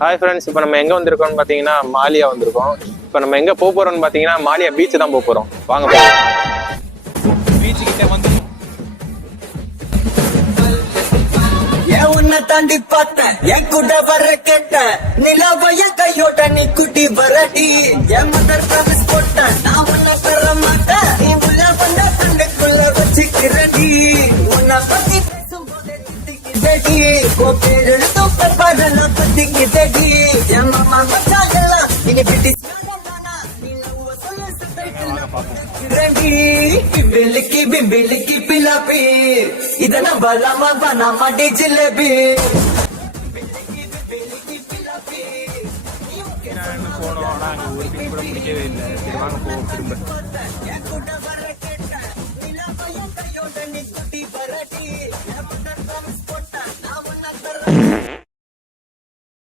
Hi friends, இப்போ நம்ம எங்கே வந்திருக்கோம்னு பார்த்தீங்கன்னா மாலியா வந்திருக்கோம். இப்போ நம்ம எங்கே போக போகிறோம்னு பார்த்தீங்கன்னா மாலியா பீச் தான் போக போகிறோம். வாங்க போகிறோம். பீச் கிட்ட வந்து உன்னை தாண்டி பார்த்தேன் என் கூட வர கேட்ட நிலவைய கையோட நீ குட்டி வரடி என் மதர் ப்ராமிஸ் போட்டேன் நான் உன்னை பெற மாட்டேன் நீ உள்ள வந்த கண்ணுக்குள்ள வச்சுக்கிறடி உன்னை பத்தி பேசும்போது திட்டிக்கிட்டடி பேரு சூப்பர் பாடலாம் பத்திக்கிட்டடி என் மாமா மச்சான் எல்லாம் நீங்க பிரிட்டிஷ் बिम्बिलिकी बिम्बिलिकी पिलापी इधर बलामा बनामा डी जिलेबी போனோம். ஆனா அங்க ஒரு பீச் கூட பிடிக்கவே இல்லை. சரி வாங்க போவோம் திரும்ப.